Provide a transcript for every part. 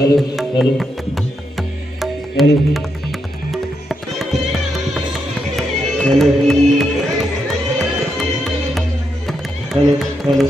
Hello hello hello hello hello hello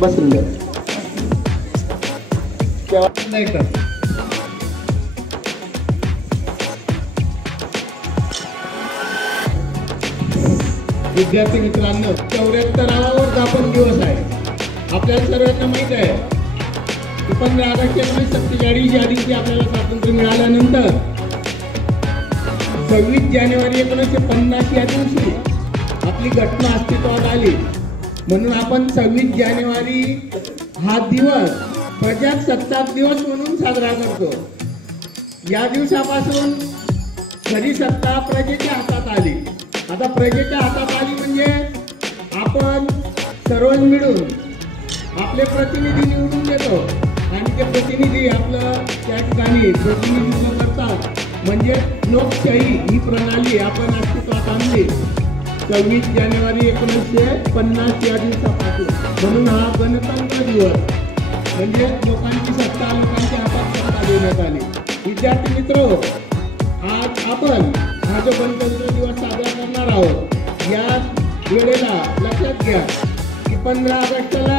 बसून द्या विद्यार्थी मित्रांनो, 74वा आपण दिवस आहे. आपल्याला सर्वांना माहित आहे की 15 ऑगस्ट 1947 या दिवशी आपल्याला स्वातंत्र्य मिळाल्यानंतर 26 जानेवारी 1950 या दिवशी आपली घटना अस्तित्वात आली. म्हणून आपण 26 जानेवारी हा दिवस प्रजासत्ताक दिवस म्हणून साजरा करतो. या दिवसापासून खरी सत्ता प्रजेच्या हातात आली. आता प्रजेच्या हातात आली म्हणजे आपण सर्व मिळून आपले प्रतिनिधी निवडून देतो आणि ते प्रतिनिधी आपलं त्या ठिकाणी प्रतिनिधित्व करतात. म्हणजे लोकशाही ही प्रणाली आपण अस्तित्वात आणली 26 जानेवारी 1950 या दिवसापासून. म्हणून हा गणतंत्र दिवस म्हणजे लोकांची सत्ता लोकांच्या हातात सत्ता देण्यात आली. विद्यार्थी मित्र, आज आपण हा जो गणतंत्र दिवस साजरा करणार आहोत, या वेळेला लक्षात घ्या की 15 ऑगस्टला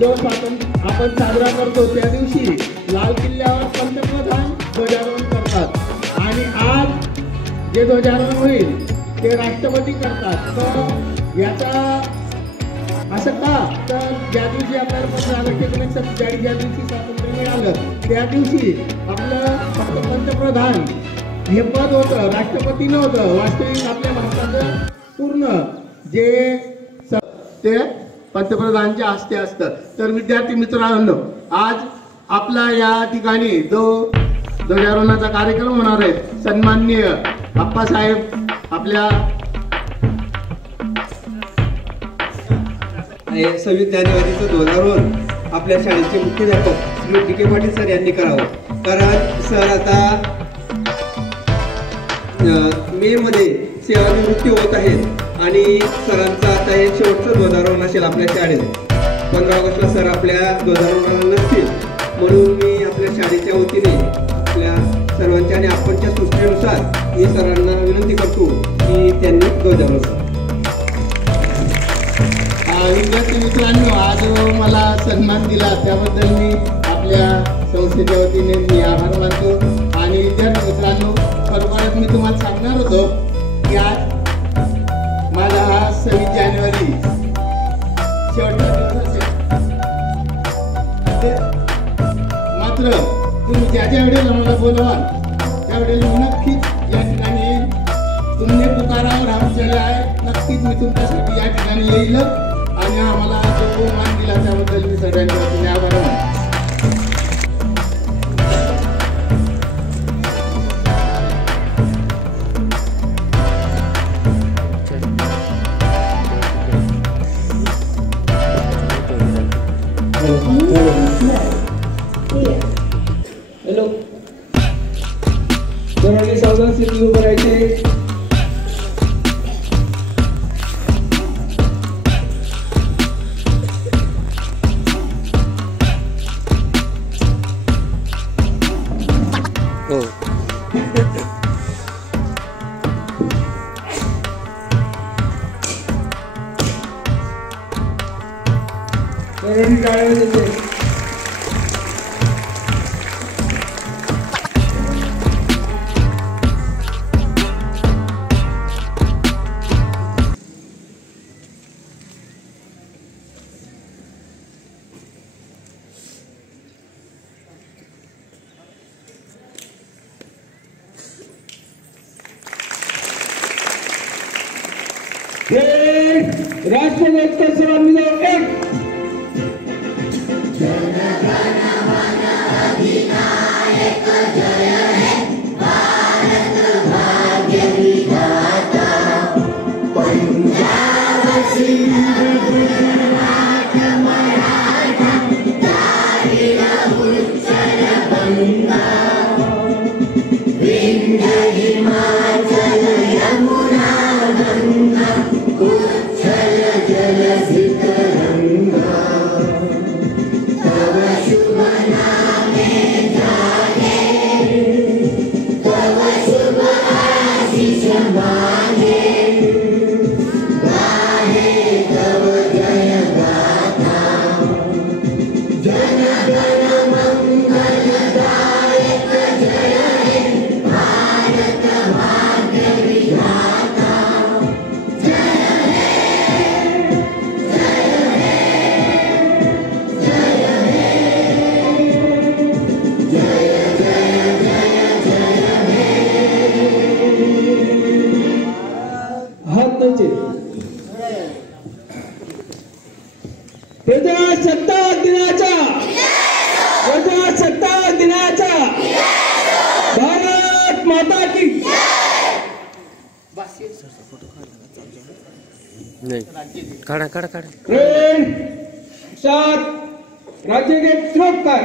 जो स्वातंत्र्य आपण साजरा करतो त्या दिवशी लाल किल्ल्यावर पंतप्रधान ध्वजारोहण करतात आणि आज जे ध्वजारोहण होईल ते राष्ट्रपती करतात. तर याचा असं का, तर ज्या दिवशी आपल्याला 15 ऑगस्ट 1947 ज्या दिवशी स्वातंत्र्य मिळालं त्या दिवशी आपलं फक्त पंतप्रधान हे पद होतं, राष्ट्रपती नव्हतं. वास्तविक आपल्या भारताचं पूर्ण जे ते पंतप्रधानांच्या हस्ते असतं. तर विद्यार्थी मित्रांनो, आज आपला या ठिकाणी जो ध्वजारोहणाचा कार्यक्रम होणार आहे, सन्माननीय आप्पासाहेब आपल्या 26 जानेवारीचं ध्वजारोहण आपल्या शाळेचे मुख्याध्यापक श्री डी.के. पाटील सर यांनी करावं. कारण सर आता मे मध्ये सेवानिवृत्ती होत आहेत आणि सरांचं आता हे शेवटचं ध्वजारोहण असेल आपल्या शाळेत. 15 ऑगस्टला सर आपल्या ध्वजारोहणाला नसतील. म्हणून मी आपल्या शाळेच्या वतीने आपल्या सर्वांच्या आणि आपणच्या सूचनेनुसार मी सरांना विनंती करतो की त्यांनी ध्वजारोहण. विद्यार्थी मित्रांनो, आज मला सन्मान दिला त्याबद्दल मी आपल्या संस्थेच्या वतीने मी आभार मानतो. आणि विद्यार्थी मित्रांनो, खरोखरच मी तुम्हाला सांगणार होतो की आज माझा हा 26 जानेवारी शेवटचा दिवस असेल. मात्र तुम्ही ज्या ज्या वेळेला मला बोलवाल त्यावेळेला नक्कीच या ठिकाणी येईल. तुम्ही पुकारावर आमच्याला आहे, नक्कीच मी तुमच्यासाठी या ठिकाणी येईल आणि आम्हाला जो मान दिला त्याबद्दल मी सगळ्यांच्या वतीने आभार मानतो. हॅलो, सर्वांनी सावधान स्थितीत उभं राहायचे. सर्वांनी टाळ्या वाजवते. राष्ट्रगीत सर्वांनी जाऊन एक. प्रजासत्ताक दिनाच्या भारत माता की काढा काढा काढा. ट्रेन सात राज्यगीत स्रोत काय.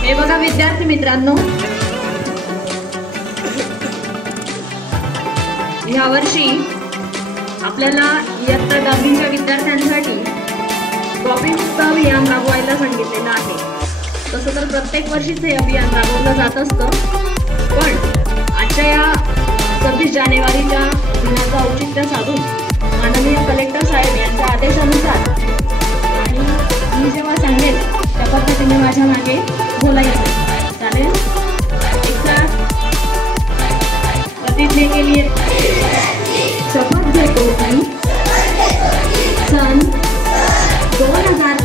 हे बघा विद्यार्थी मित्रांनो, या वर्षी आपल्याला इयत्ता 10वीच्या विद्यार्थ्यांसाठी कॉपी मुक्त अभियान राबवायला सांगितलेलं आहे. तसं तर प्रत्येक वर्षीच हे अभियान राबवलं जात असतं, पण आजच्या या 26 जानेवारीच्या दिनाचं औचित्य साधून माननीय कलेक्टर साहेब यांच्या आदेशानुसार आणि मी जेव्हा सांगेल त्या पद्धतीने माझ्या मागे बोलायला चालेल. एक प्रतिज्ञे के लिए शपथ घेतो आणि सन 2000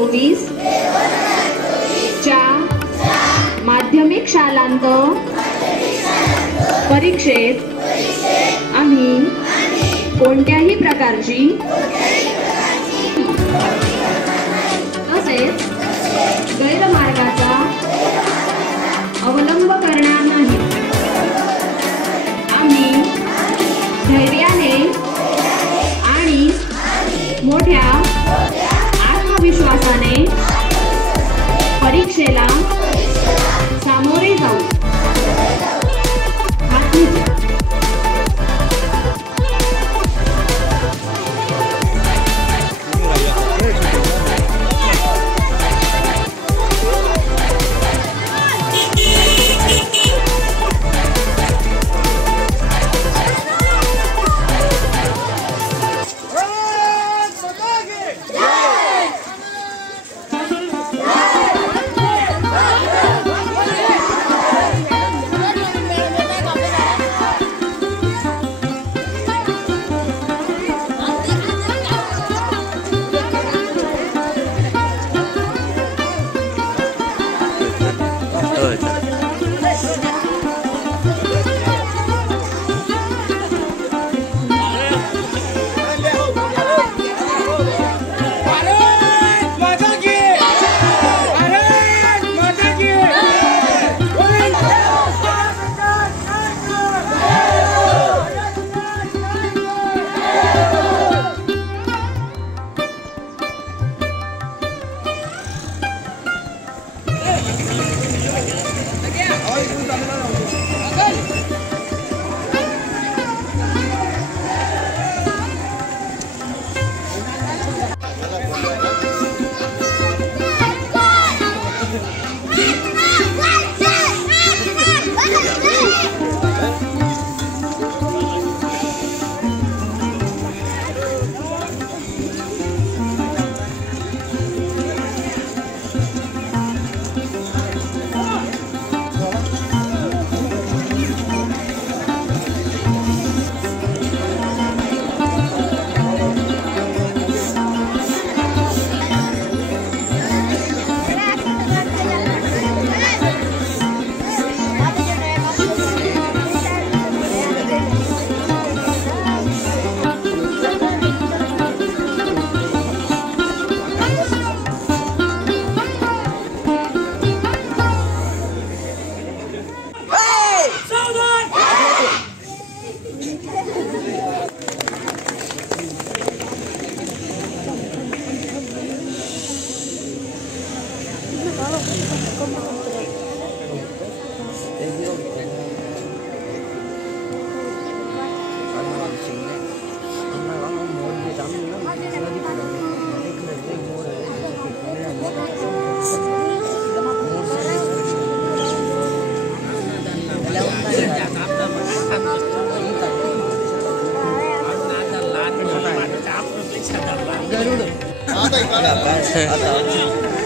2024 च्या माध्यमिक शालांत परीक्षेत आम्ही कोणत्याही प्रकारची तसेच गैरमार्गाचा अवलंब करणार नाही. आम्ही धैर्याने आणि मोठ्या आत्मविश्वासाने परीक्षेला सामोरे जाऊ. हात उंचा. आता